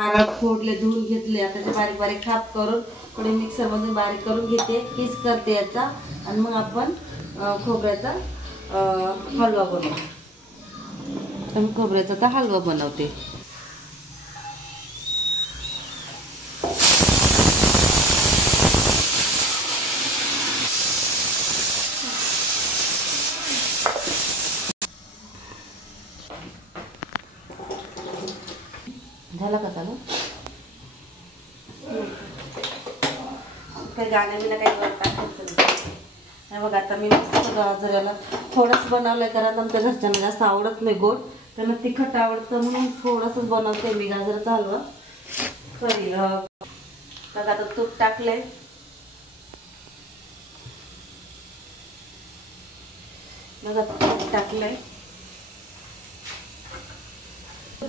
नारळ फोडले, धुवून घेतले. आता ते बारीक बारीक खाप करून थोडे मिक्सर मध्ये बारीक करून घेते, किस करते याचा, आणि मग आपण खोबऱ्याचा हलवा बनवू. तर मी खोबऱ्याचा आता हलवा बनवते. झाला का चालू? काही गाण्याबिना काही वर टाकायचं नाही. बघा आता मी मस्त गाजराला थोडंच बनवलंय, कारण आमच्या घरच्यांना जास्त आवडत नाही गोड, त्यांना तिखट आवडतं म्हणून थोडंसंच बनवते मी गाजराचा हलवा. सॉरी, तर आता तूप टाकलंय. बघा तूप टाकलंय.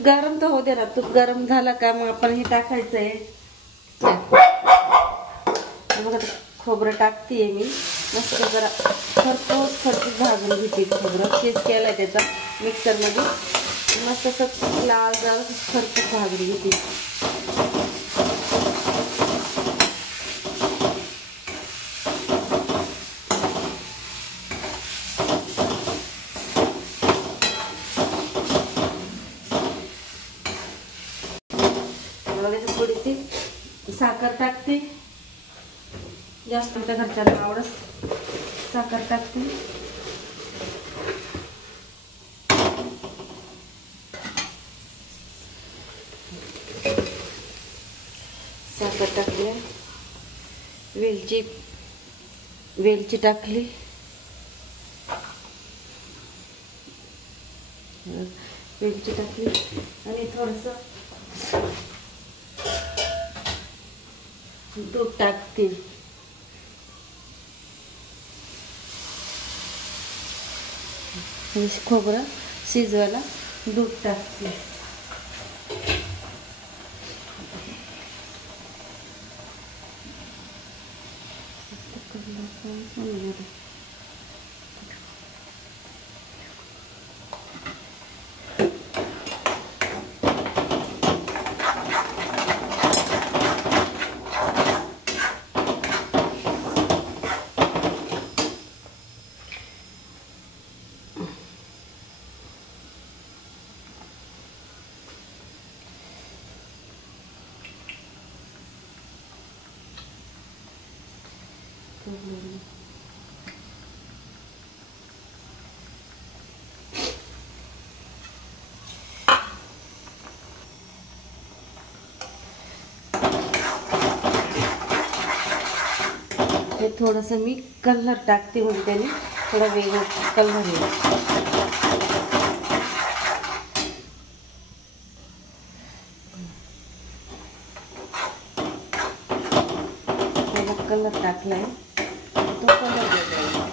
गरम तर होते ना, तूप गरम झाला का मग आपण हे टाकायचंय. बघा खोबरं टाकतेय मी. मस्त जरा खरपूस भाजून घेते खोबरं. केस केलाय त्याचा मिक्सर मध्ये. मस्त असं लाल जरा खरपूस भाजून घेते. थोडीशी साखर टाकते. जास्त आमच्या घरच्यांना आवडत साखर टाकते. साखर टाकली. वेलची टाकली. वेलची टाकली आणि थोडंसं दूध टाकते. खोबरं शिजवायला दूध टाकते. हे थोडंसं मी कलर टाकते, म्हणजे त्याने थोडा वेगळा कलर येईल. कलर टाकलाय तो कलर वेगळा.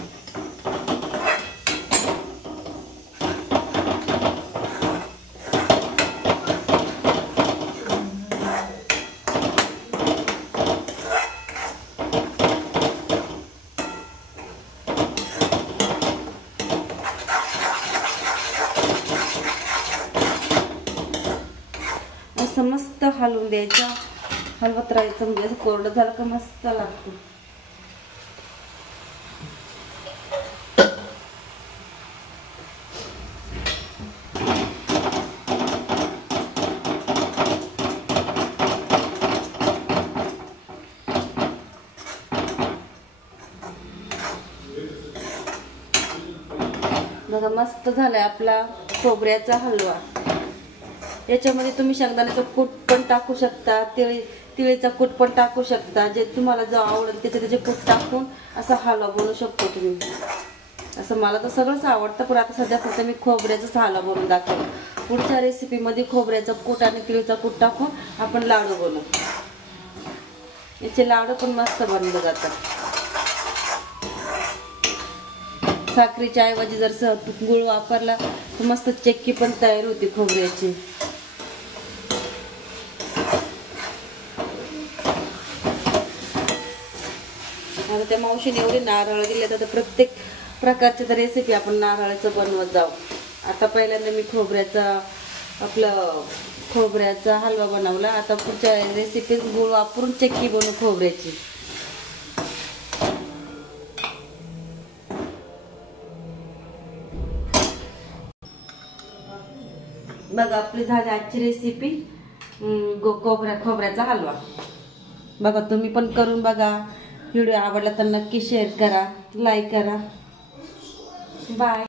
असं मस्त हलवून द्यायचं, हलवत राहायचं, म्हणजे असं कोरडं झालं का मस्त लागतं. बघा मस्त झालाय आपला खोबऱ्याचा हलवा. याच्यामध्ये तुम्ही शेंगदाण्याचं कूट पण टाकू शकता, तिळीचा कूट पण टाकू शकता. जे तुम्हाला जो आवडेल त्याचे कूट टाकून असा हलवा बनवू शकतो तुम्ही. असं मला तर सगळंच आवडतं, पण आता सध्या फक्त मी खोबऱ्याचाच हलवा बनवून दाखवला. पुढच्या रेसिपीमध्ये खोबऱ्याचा कूट आणि तिळीचा कूट टाकून आपण लाडू बनवू. याचे लाडू पण मस्त बनवले जातात. साखरेच्या ऐवजी जर गुळ वापरला तर मस्त चक्की पण तयार होती खोबऱ्याची. आता त्या मावशीने एवढे नारळ दिले, तर प्रत्येक प्रकारच्या रेसिपी आपण नारळाचं बनवत जाऊ. आता पहिल्यांदा मी खोबऱ्याचा आपलं खोबऱ्याचा हलवा बनवला. आता पुढच्या रेसिपीत गूळ वापरून चक्की बनवू खोबऱ्याची. बघा आपली झाली आजची रेसिपी खोबऱ्याचा हलवा. बघा तुम्ही पण करून बघा. व्हिडिओ आवडला तर नक्की शेअर करा, लाईक करा. बाय.